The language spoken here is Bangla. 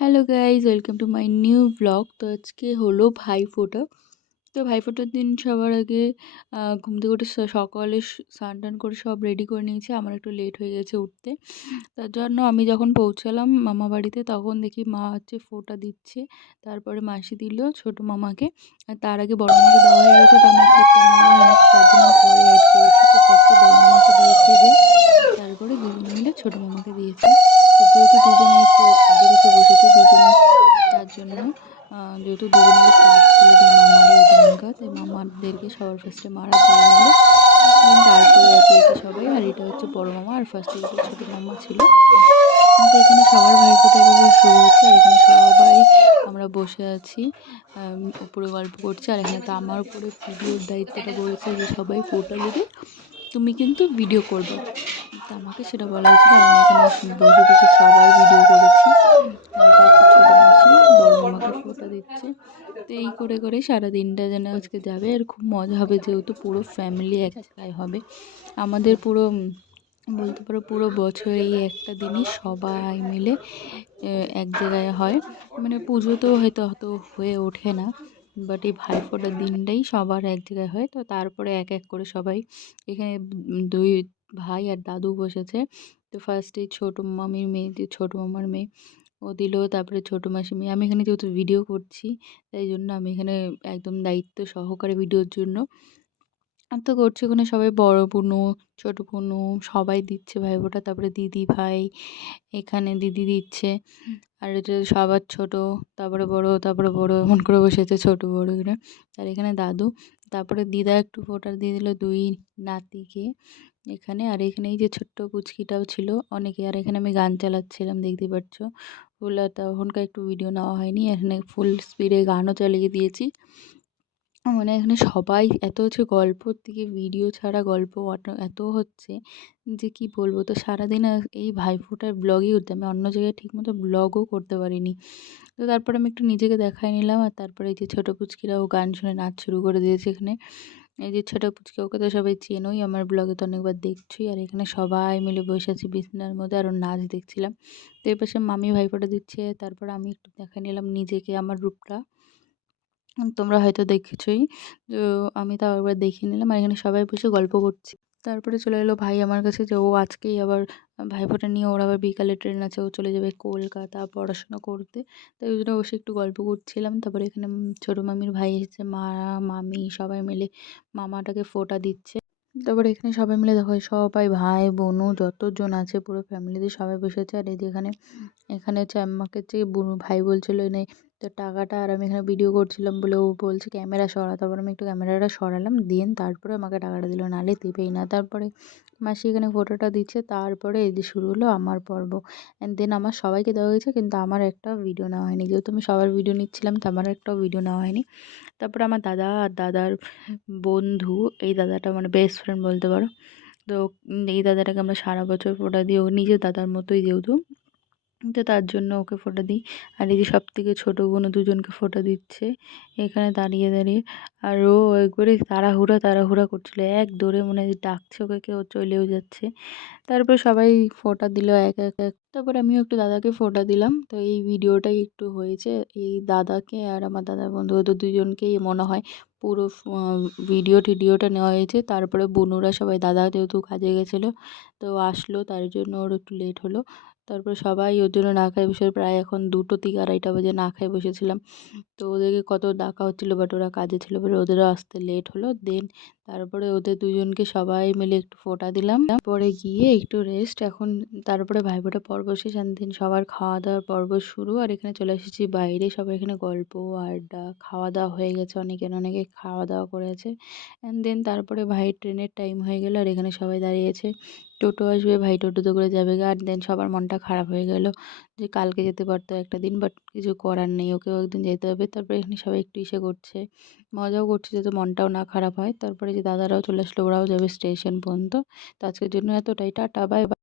Hello guys, welcome to my new blog. তো আজকে হলো ভাইফোঁটা। তো ভাইফোঁটার দিন সবার আগে ঘুম থেকে উঠে সকালে স্নান টান করে সব রেডি করে নিয়েছি। আমার একটু লেট হয়ে গেছে উঠতে, তার জন্য আমি যখন পৌঁছালাম মামা বাড়িতে তখন দেখি মা হচ্ছে ফোঁটা দিচ্ছে। তারপরে মাসি দিল ছোটো মামাকে, আর তার আগে বড় মামাকে দেওয়া হয়ে গেছে। তো আমার ক্লিপটা নেওয়া হয়নি, তার জন্য আমি পরে অ্যাড করেছি। তো ফার্স্টে বড় মামাকে দিয়েছে, যে তারপরে দুজনে মিলে ছোটো মামাকে দিয়েছে। তো যেহেতু দুজনে একটু আগে পিছে বসেছে দুজনে, তার জন্য যেহেতু দুজনেরই কাজ ছিল, দুই মামারই ওই দিনকার, তাই মামাদেরকে সবার ফার্স্টে মারা দিয়ে নিল। দেন তারপরে একে একে সবাই, আর এটা হচ্ছে বড় মামা, আর ফার্স্টে যেটা ছোটো মামা ছিল। তো এখানে সবার ভাইফোঁটা এভাবে শুরু হচ্ছে, আর এখানে সবাই আমরা বসে আছি, উপরে গল্প করছি। আর এখানে তো আমার উপরে ভিডিওর দায়িত্বটা পড়েছে, যে সবাই ফোঁটা দেবে, তুমি কিন্তু ভিডিও করবে। তো আমাকে সেটা বলা হয়েছিল, আর আমি এখানে বসে বসে সবার ভিডিও করেছি। আর এটা হচ্ছে ছোটো মাসি বড় মামাকে ফোঁটা দিচ্ছে। তো এই করে করে সারা দিনটা যেন আজকে যাবে, আর খুব মজা হবে, যেহেতু পুরো ফ্যামিলি এক জায়গায় হবে। আমাদের পুরো বলতে পারো পুরো বছর এই একটা দিনই সবাই মিলে এক জায়গায় হয়। মানে পুজোতেও হয়তো অত হয়ে ওঠে না, বাট এই ভাইফোঁটার দিনটাই সবার এক জায়গায় হয়। তো তারপরে এক এক করে সবাই এখানে দুই ভাই আর দাদু বসেছে। তো ফার্স্টে ছোটো মামির মেয়ে, যে ছোটো মামার মেয়ে, ও দিল। তারপরে ছোটো মাসির মেয়ে। আমি এখানে যেহেতু ভিডিও করছি, তাই জন্য আমি এখানে একদম দায়িত্ব সহকারে ভিডিওর জন্য তো করছি। ওখানে সবাই বড় বুনু, ছোট বুনু সবাই দিচ্ছে ভাইফোঁটা। তারপরে দিদি ভাই, এখানে দিদি দিচ্ছে। আর এটা সবার ছোট, তারপরে বড়, তারপরে বড়, এমন করে বসেছে ছোট বড় করে। আর এখানে দাদু, তারপরে দিদা একটু ফোঁটা দিয়ে দিল দুই নাতিকে এখানে। আর এখানে এই যে ছোট্ট পুচকিটাও ছিল অনেকে। আর এখানে আমি গান চালাচ্ছিলাম, দেখতে পাচ্ছ ফুল। আর তখনকার একটু ভিডিও নেওয়া হয়নি, এখানে ফুল স্পিডে গানও চালিয়ে দিয়েছি। মানে এখানে সবাই এত হচ্ছে গল্পর দিকে, ভিডিও ছাড়া গল্প এত হচ্ছে যে কি বলবো। তো সারাদিন এই ভাইফোঁটার ব্লগই করতে, আমি অন্য জায়গায় ঠিকমতো ব্লগও করতে পারিনি। তো তারপরে আমি একটু নিজেকে দেখাই নিলাম। আর তারপরে এই যে ছোটো পুচকিরাও গান শুনে নাচ শুরু করে দিয়েছে এখানে। এই যে ছোটো পুচকি, ওকে তো সবাই চেনোই, আমার ব্লগে তো অনেকবার দেখছোই। আর এখানে সবাই মিলে বসে আছি বিছানার মধ্যে, আর ওর নাচ দেখছিলাম। তো এর পাশে মামি ভাইফোঁটা দিচ্ছে। তারপর আমি একটু দেখাই নিলাম নিজেকে, আমার রূপটা তোমরা হয়তো দেখেছই। তো আমি তাও একবার দেখিয়ে নিলাম। আর এখানে সবাই বসে গল্প করছি। তারপরে চলে এলো ভাই আমার কাছে, যে ও আজকেই আবার ভাইফোঁটা নিয়ে, ওর আবার বিকালে ট্রেন আছে, ও চলে যাবে কলকাতা পড়াশোনা করতে। তাই ওই জন্য বসে একটু গল্প করছিলাম। তারপরে এখানে ছোটো মামির ভাই এসেছে, মা মামি সবাই মিলে মামাটাকে ফোঁটা দিচ্ছে। তারপরে এখানে সবাই মিলে দেখো, সবাই ভাই বোনু যতজন আছে পুরো ফ্যামিলিতে সবাই বসেছে। আর এই যে এখানে এখানে হচ্ছে আমাকে হচ্ছে ভাই বলছিল এনে তো টাকাটা, আর আমি এখানে ভিডিও করছিলাম বলে ও বলছে ক্যামেরা সরা। তারপর আমি একটু ক্যামেরাটা সরালাম, দেন তারপরে আমাকে টাকাটা দিল, নাহলে দেবেই না। তারপরে মাসি এখানে ফটোটা দিচ্ছে। তারপরে এই যে শুরু হলো আমার পর্ব। অ্যান্ড দেন আমার সবাইকে দেওয়া হয়েছে, কিন্তু আমার একটা ভিডিও নেওয়া হয়নি, যেহেতু আমি সবার ভিডিও নিচ্ছিলাম, তো আমার একটাও ভিডিও নেওয়া হয়নি। তারপরে আমার দাদা আর দাদার বন্ধু, এই দাদাটা মানে বেস্ট ফ্রেন্ড বলতে পারো। তো এই দাদাটাকে আমরা সারা বছর ফোঁটা দিই, ও নিজের দাদার মতোই যেহেতু, তো তার জন্য ওকে ফোঁটা দিই। আর এই যে সবথেকে ছোটো বোনও দুজনকে ফোঁটা দিচ্ছে এখানে দাঁড়িয়ে দাঁড়িয়ে। আর ও একবারে তাড়াহুড়া তাড়াহুড়া করছিল, এক দৌড়ে মনে হয় ডাকছে ওকে, কেউ চলেও যাচ্ছে। তারপর সবাই ফোঁটা দিল এক এক এক। তারপর আমিও একটু দাদাকে ফোঁটা দিলাম। তো এই ভিডিওটাই একটু হয়েছে, এই দাদাকে আর আমার দাদার বন্ধু, ওদের দুজনকেই মনে হয় পুরো ভিডিওটা নেওয়া হয়েছে। তারপরে বোনুরা সবাই, দাদা যেহেতু কাজে গেছিলো তো আসলো, তার জন্য ওর একটু লেট হলো। তারপর সবাই ওর জন্য না খায় বসে, প্রায় এখন 2টো থেকে 2:30 বাজে না খায় বসেছিলাম। তো ওদেরকে কত ডাকা হচ্ছিলো, বাট ওরা কাজে ছিল বলে ওদেরও আসতে লেট হলো। দেন তারপরে ওদের দুজনকে সবাই মিলে একটু ফোঁটা দিলাম, পরে গিয়ে একটু রেস্ট এখন। তারপরে ভাইফোঁটা পর্ব শেষ, অ্যান্ড দেন সবার খাওয়া দাওয়ার পর্ব শুরু। আর এখানে চলে এসেছি বাইরে, সবাই এখানে গল্প আড্ডা, খাওয়া দাওয়া হয়ে গেছে, অনেকে খাওয়া দাওয়া করেছে। অ্যান্ড দেন তারপরে ভাইয়ের ট্রেনের টাইম হয়ে গেল, আর এখানে সবাই দাঁড়িয়েছে, টোটো আসবে, ভাই টোটোতে করে যাবে গা। আর দেন সবার মনটা খারাপ হয়ে গেল যে কালকে যেতে পারতো একটা দিন, বাট কিছু করার নেই, ওকেও একদিন যেতে হবে। তারপরে এখানে সবাই একটু ইসে করছে, মজাও করছে, যাতে মনটাও না খারাপ হয়। তারপরে যে দাদারাও চলে আসলো, ওরাও যাবে স্টেশন পর্যন্ত। তো আজকের জন্য এতটাই, টাটা বাই বাই।